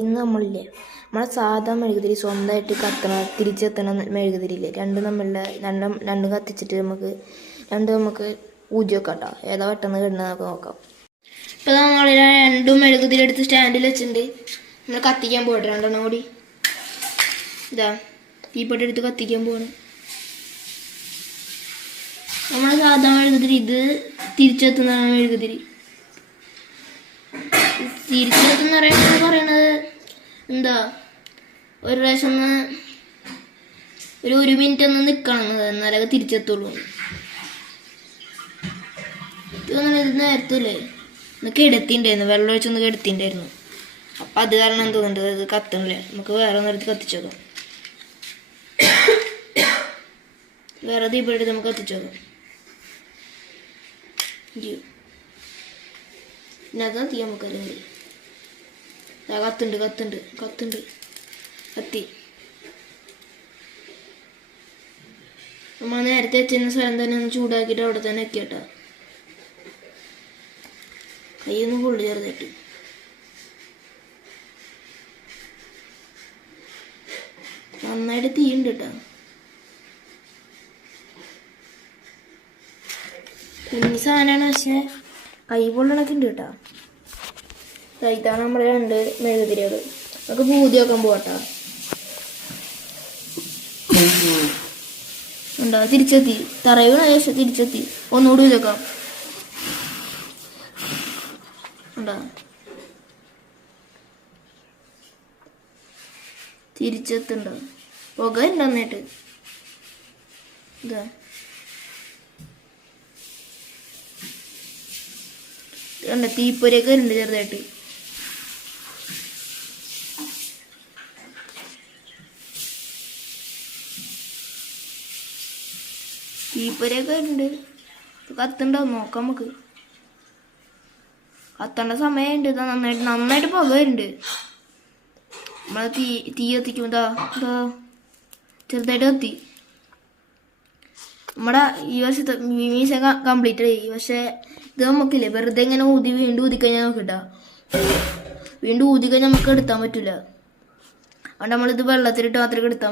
ഇന്ന് നമ്മളില്ലേ നമ്മളെ സാധാ മെഴുകുതിരി സ്വന്തമായിട്ട് തിരിച്ചെത്തണ മെഴുകുതിരിയില്ലേ രണ്ടും കത്തിച്ചിട്ട് നമുക്ക് ഊതി വെക്കാം കേട്ടോ. ഏതാ പെട്ടെന്ന് കിടന്നതൊക്കെ നോക്കാം. ഇപ്പം നമ്മൾ രണ്ടും മെഴുകുതിരി എടുത്ത് സ്റ്റാൻഡിൽ വെച്ചിട്ടുണ്ട്. നമ്മൾ കത്തിക്കാൻ പോകട്ടെ. രണ്ടെണ്ണം കൂടി ഇതാ തീപ്പെട്ടി എടുത്ത് കത്തിക്കാൻ പോവാണ്. നമ്മളെ സാധാ മെഴുകുതിരി, ഇത് തിരിച്ചെത്തുന്ന മെഴുകുതിരി. തിരിച്ചെത്തുന്ന പറയണത് എന്താ, ഒരു പ്രാവശ്യം ഒരു മിനിറ്റ് ഒന്ന് നിൽക്കണം, എന്നാലൊക്കെ തിരിച്ചെത്തുള്ളൂ. ഇത് നേരത്തല്ലേ ഒന്ന് കെടുത്തിണ്ടായിരുന്നു, വെള്ളം ഒഴിച്ചൊന്ന് കെടുത്തിണ്ടായിരുന്നു. അപ്പം അത് കാരണം തോന്നുന്നുണ്ട് ഇത് കത്തണില്ലേ. നമുക്ക് വേറെ ഒന്നെടുത്ത് കത്തിച്ചോക്കാം. വേറെ ദീപം നമുക്ക് കത്തിച്ചോക്കാം. ഇതിനകത്ത് കത്തി നമുക്കല്ലെങ്കിൽ കത്തുണ്ട് കത്തി. നമ്മൾ നേരത്തെ വെച്ചിരുന്ന സ്ഥലം തന്നെ ഒന്ന് ചൂടാക്കിയിട്ട് അവിടെ തന്നെ വെക്കട്ടോ. കൈയൊന്ന് പൊള്ളി ചെറുതായിട്ട്. നന്നായിട്ട് തീയുണ്ട് കേട്ടോ. കുഞ്ഞി സാധനമാണ്, പക്ഷേ കൈ പൊള്ളണൊക്കെ ഉണ്ട് കേട്ടോ. ഇതാണ് നമ്മുടെ രണ്ട് മെഴുകുതിരികൾ. നമുക്ക് പൂതി വെക്കാൻ പോകട്ടോ. ഉണ്ടോ, തിരിച്ചെത്തി. തറയുടെ ശേഷം തിരിച്ചെത്തി. ഒന്നുകൂടി വെക്കാം. ഉണ്ടോ, തിരിച്ചെത്തുണ്ടോ, പുക ഉണ്ട് നന്നായിട്ട്. ഇതാ കണ്ട, തീപ്പൊരിയൊക്കെ ഉണ്ട് ചെറുതായിട്ട്. തീപ്പൊരിയൊക്കെ ഉണ്ട്. കത്തുണ്ടാവും, നോക്കാം നമുക്ക്. കത്തേണ്ട സമയമുണ്ട്. ഇതാ നന്നായിട്ട് പുക വരുന്നുണ്ട്. നമ്മളെ തീ കത്തിക്കും. ഇതാ ചെറുതായിട്ട് കത്തി. നമ്മുടെ ഈ വർഷത്തെ മീശ കംപ്ലീറ്റ് ആയി. പക്ഷെ ഇത് നമുക്കില്ലേ, വെറുതെ ഇങ്ങനെ വീണ്ടും ഊതിക്കഴിഞ്ഞാൽ നമുക്ക് കിട്ടാം. വീണ്ടും ഊതിക്കഴിഞ്ഞാൽ നമുക്ക് എടുത്താൻ പറ്റില്ല. അതുകൊണ്ട് നമ്മളിത് വെള്ളത്തിലിട്ട് മാത്രമേ എടുത്താൽ